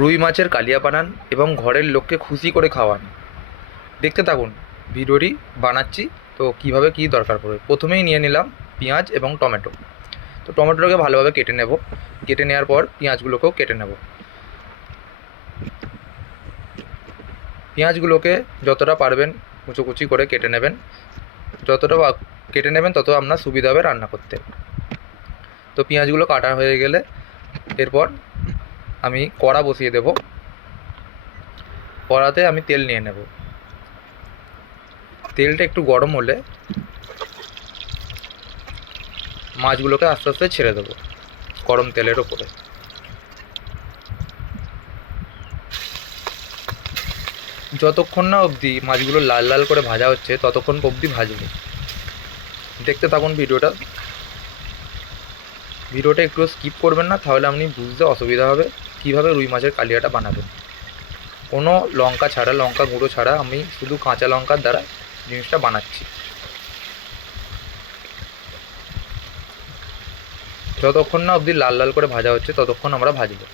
রুই মাছের কালিয়া বানান এবং ঘরের লোককে খুশি করে খাওয়ান। দেখতে থাকুন ভিডিওটি বানাচ্ছি। তো কিভাবে কি দরকার পড়বে, প্রথমেই নিয়ে নিলাম পেঁয়াজ এবং টমেটো। তো টমেটোটাকে ভালোভাবে কেটে নেব। কেটে নেওয়ার পর পেঁয়াজগুলোকেও কেটে নেব। পেঁয়াজগুলোকে যতটা পারবেন কুচো কুচি করে কেটে নেবেন। যতটা কেটে নেবেন তত আপনার সুবিধা হবে রান্না করতে। তো পেঁয়াজগুলো কাটা হয়ে গেলে এরপর আমি কড়া বসিয়ে দেব। কড়াতে আমি তেল নিয়ে নেব। তেলটা একটু গরম হলে মাছগুলোকে আস্তে আস্তে ছেড়ে দেবো গরম তেলের ওপরে। যতক্ষণ না অবধি মাছগুলো লাল লাল করে ভাজা হচ্ছে ততক্ষণ অবধি ভাজবো। দেখতে থাকুন ভিডিওটা একটু স্কিপ করবেন না, তাহলে আপনি বুঝতে অসুবিধা হবে কীভাবে রুই মাছের কালিয়াটা বানাবেন। কোনো লঙ্কা ছাড়া, লঙ্কা গুঁড়ো ছাড়া আমি শুধু কাঁচা লঙ্কার দ্বারা জিনিসটা বানাচ্ছি। যতক্ষণ না অবধি লাল লাল করে ভাজা হচ্ছে ততক্ষণ আমরা ভাজবো।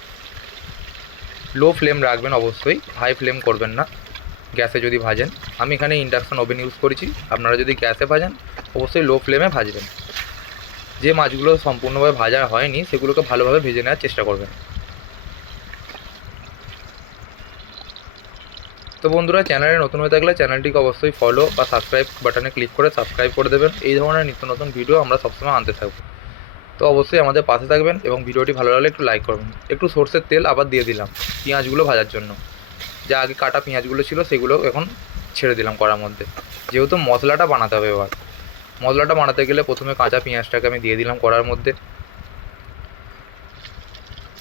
লো ফ্লেম রাখবেন অবশ্যই, হাই ফ্লেম করবেন না গ্যাসে যদি ভাজেন। আমি এখানে ইন্ডাকশন ওভেন ইউজ করেছি, আপনারা যদি গ্যাসে ভাজেন অবশ্যই লো ফ্লেমে ভাজবেন। যে মাছগুলো সম্পূর্ণভাবে ভাজা হয়নি সেগুলোকে ভালোভাবে ভেজে নেওয়ার চেষ্টা করবেন। তো বন্ধুরা, চ্যানেলে নতুন হয়ে থাকলে চ্যানেলটিকে অবশ্যই ফলো বা সাবস্ক্রাইব বাটনে ক্লিক করে সাবস্ক্রাইব করে দেবেন। এই ধরনের নিত্য নতুন ভিডিও আমরা সবসময় আনতে থাকবো। তো অবশ্যই আমাদের পাশে থাকবেন এবং ভিডিওটি ভালো লাগলে একটু লাইক করবেন। একটু সরষের তেল আবার দিয়ে দিলাম পেঁয়াজগুলো ভাজার জন্য। যা আগে কাটা পেঁয়াজগুলো ছিল সেগুলো এখন ছেড়ে দিলাম কড়ার মধ্যে। যেহেতু মশলাটা বানাতে হবে, এবার মশলাটা বানাতে গেলে প্রথমে কাঁচা পেঁয়াজটাকে আমি দিয়ে দিলাম কড়ার মধ্যে।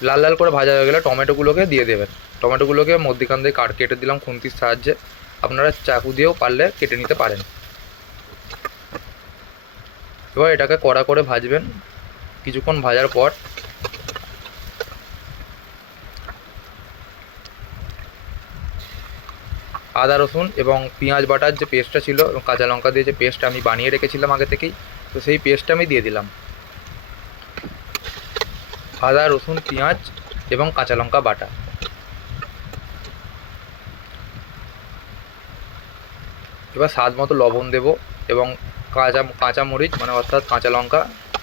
লাল লাল করে ভাজা হয়ে গেলে টমেটোগুলোকে দিয়ে দেবেন। টমেটোগুলোকে মধ্যিখান দিয়ে কেটে দিলাম খুন্তির সাহায্যে। আপনারা চাকু দিয়েও পারলে কেটে নিতে পারেন। এবার এটাকে কড়া করে ভাজবেন। কিছুক্ষণ ভাজার পর আদা রসুন এবং পেঁয়াজ বাটার যে পেস্টটা ছিল এবং কাঁচা লঙ্কা দিয়ে যে পেস্টটা আমি বানিয়ে রেখেছিলাম আগে থেকেই, তো সেই পেস্টটা আমি দিয়ে দিলাম। আদা রসুন পেঁয়াজ এবং কাঁচা লঙ্কা বাটা। এবার স্বাদ মতো লবণ দেব এবং কাঁচা মরিচ মানে অর্থাৎ কাঁচা লঙ্কা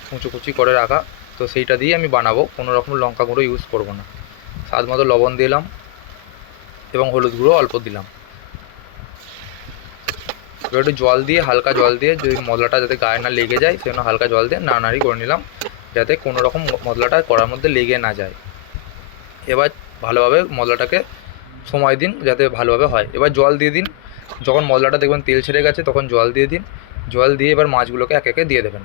কুচো কুচি করে রাখা, তো সেইটা দিয়ে আমি বানাবো। কোনো রকম লঙ্কা গুঁড়ো ইউজ করব না। স্বাদ মতো লবণ দিলাম এবং হলুদ গুঁড়ো অল্প দিলাম। এবার একটু জল দিয়ে, হালকা জল দিয়ে, যদি মশলাটা যাতে গায়ে না লেগে যায় সেজন্য হালকা জল দিয়ে নাড়ানাড়ি করে নিলাম, যাতে কোনো রকম মশলাটা কড়ার মধ্যে লেগে না যায়। এবার ভালোভাবে মশলাটাকে সময় দিন যাতে ভালোভাবে হয়। এবার জল দিয়ে দিন। যখন মশলাটা দেখবেন তেল ছেড়ে গেছে তখন জল দিয়ে দিন। জল দিয়ে এবার মাছগুলোকে একে একে দিয়ে দেবেন।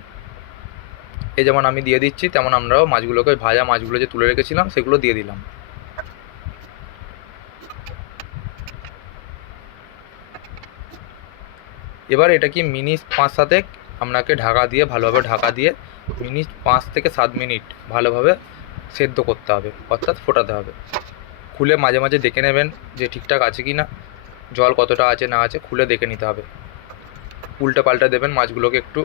এই যেমন আমি দিয়ে দিচ্ছি তেমন আমরাও মাছগুলোকে, ভাজা মাছগুলো যে তুলে রেখেছিলাম সেগুলো দিয়ে দিলাম। এবার এটা কি মিনিট 5-7 আপনাকে ঢাকা দিয়ে, ভালোভাবে ঢাকা দিয়ে মিনিট 5 থেকে 7 মিনিট ভালোভাবে সেদ্ধ করতে হবে, অর্থাৎ ফোটাতে হবে। খুলে মাঝে মাঝে দেখে নেবেন যে ঠিকঠাক আছে কি না, জল কতটা আছে না আছে খুলে দেখে নিতে হবে। উল্টে পাল্টা দেবেন মাছগুলোকে একটু,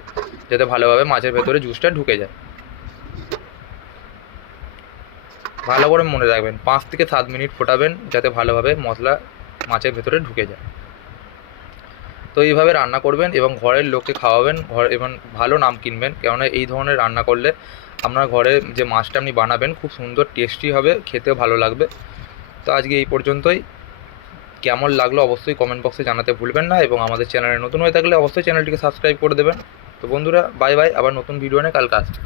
যাতে ভালোভাবে মাছের ভেতরে জুসটা ঢুকে যায়। ভালো করে মনে রাখবেন 5 থেকে 7 মিনিট ফোটাবেন যাতে ভালোভাবে মশলা মাছের ভেতরে ঢুকে যায়। তো এইভাবে রান্না করবেন এবং ঘরের লোককে খাওয়াবেন, এবং ভালো নাম কিনবেন, কেননা এই ধরনের রান্না করলে আপনার ঘরে যে মাছটা আপনি বানাবেন খুব সুন্দর টেস্টি হবে, খেতেও ভালো লাগবে। তো আজকে এই পর্যন্তই। কেমন লাগলো অবশ্যই কমেন্ট বক্সে জানাতে ভুলবেন না এবং আমাদের চ্যানেলে নতুন হয়ে থাকলে অবশ্যই চ্যানেলটিকে সাবস্ক্রাইব করে দেবেন। তো বন্ধুরা, বাই বাই, আবার নতুন ভিডিও নিয়ে কালকে আসছি।